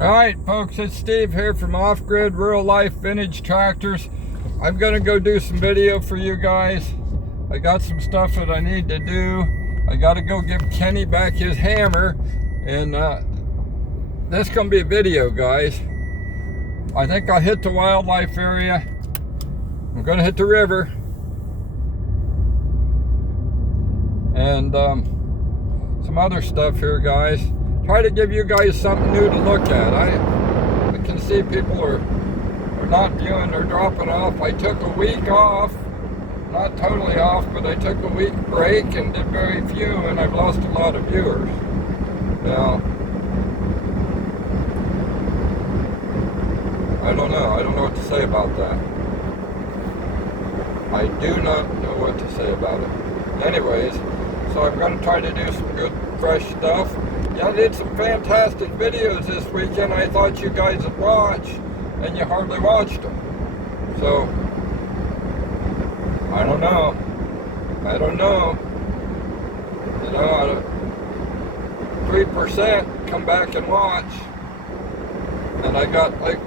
Alright folks, it's Steve here from Off Grid Real Life Vintage Tractors. I'm gonna go do some video for you guys. I got some stuff that I need to do. I gotta go give Kenny back his hammer, and that's gonna be a video, guys. I think I'll hit the wildlife area. I'm gonna hit the river, and some other stuff here, guys. Try to give you guys something new to look at. I can see people are not viewing or dropping off. I took a week off, not totally off, but I took a week break and did very few, and I've lost a lot of viewers. Now, I don't know what to say about that. I do not know what to say about it. Anyways, so I'm going to try to do some good, fresh stuff. Yeah, I did some fantastic videos this weekend I thought you guys would watch, and you hardly watched them. So, I don't know. You know, out of 3% come back and watch, and I got like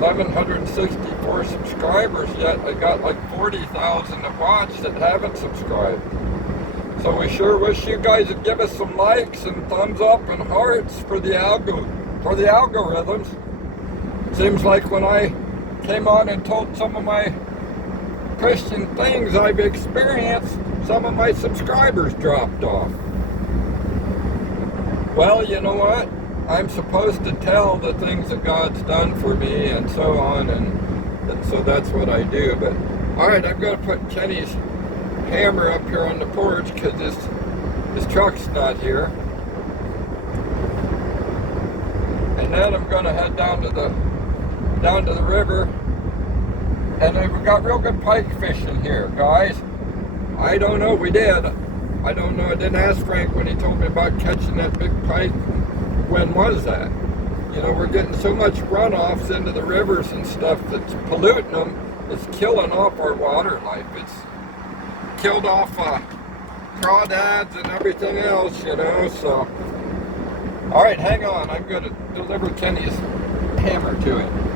1,164 subscribers, yet I got like 40,000 to watch that haven't subscribed. So we sure wish you guys would give us some likes and thumbs up and hearts for the algorithms. Seems like when I came on and told some of my Christian things I've experienced, some of my subscribers dropped off. Well, you know what? I'm supposed to tell the things that God's done for me and so on, and so that's what I do. But alright, I'm going to put Kenny's hammer up here on the porch because his truck's not here. And then I'm going to head down to the river, and we've got real good pike fishing here, guys. I don't know, we did. I don't know, I didn't ask Frank when he told me about catching that big pike. When was that? You know, we're getting so much runoffs into the rivers and stuff that's polluting them. It's killing off our water life. It's killed off crawdads and everything else, you know, so. All right, hang on. I'm going to deliver Kenny's hammer to him.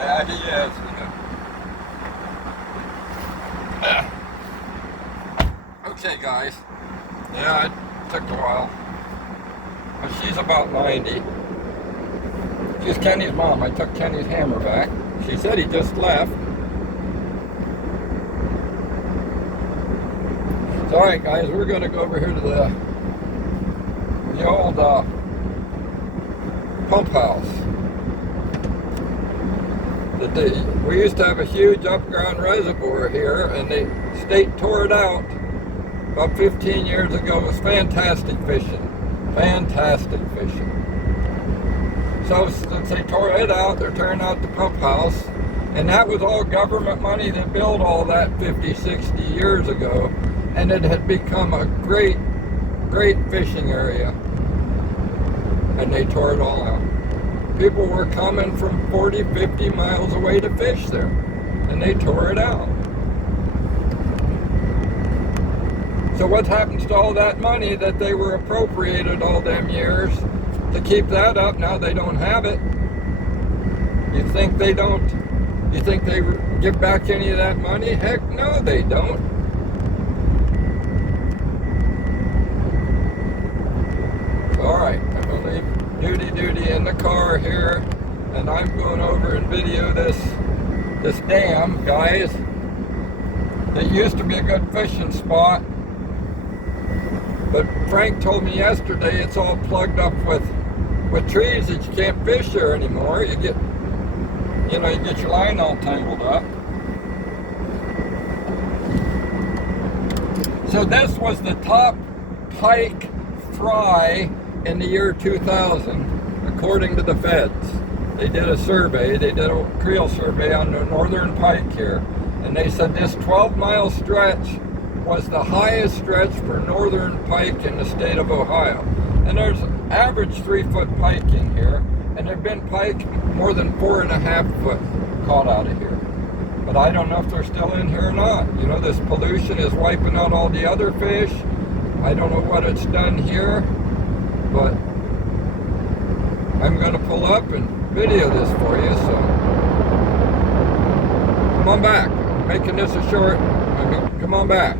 Yeah, he is. Okay, guys. Yeah, it took a while. But she's about 90. She's Kenny's mom. I took Kenny's hammer back. She said he just left. So, alright guys, we're going to go over here to the old pump house. We used to have a huge upground reservoir here, and the state tore it out about 15 years ago. It was fantastic fishing. Fantastic fishing. So since they tore it out, they're tearing out the pump house. And that was all government money that built all that 50, 60 years ago. And it had become a great, great fishing area. And they tore it all out. People were coming from 40, 50 miles away to fish there. And they tore it out. So what happens to all that money that they were appropriated all them years to keep that up? Now they don't have it. You think they don't? You think they give back any of that money? Heck no, they don't. Alright, I'm going to leave Duty in the car here, and I'm going over and video this dam, guys. It used to be a good fishing spot, but Frank told me yesterday it's all plugged up with trees that you can't fish there anymore. You get your line all tangled up. So this was the top pike fry in the year 2000, according to the feds. They did a survey, they did a creel survey on the northern pike here, and they said this 12-mile stretch was the highest stretch for northern pike in the state of Ohio. And there's average 3-foot pike in here, and there've been pike more than 4.5 foot caught out of here. But I don't know if they're still in here or not. You know, this pollution is wiping out all the other fish. I don't know what it's done here, but I'm going to pull up and video this for you, so come on back. I'm making this a short. Come on back.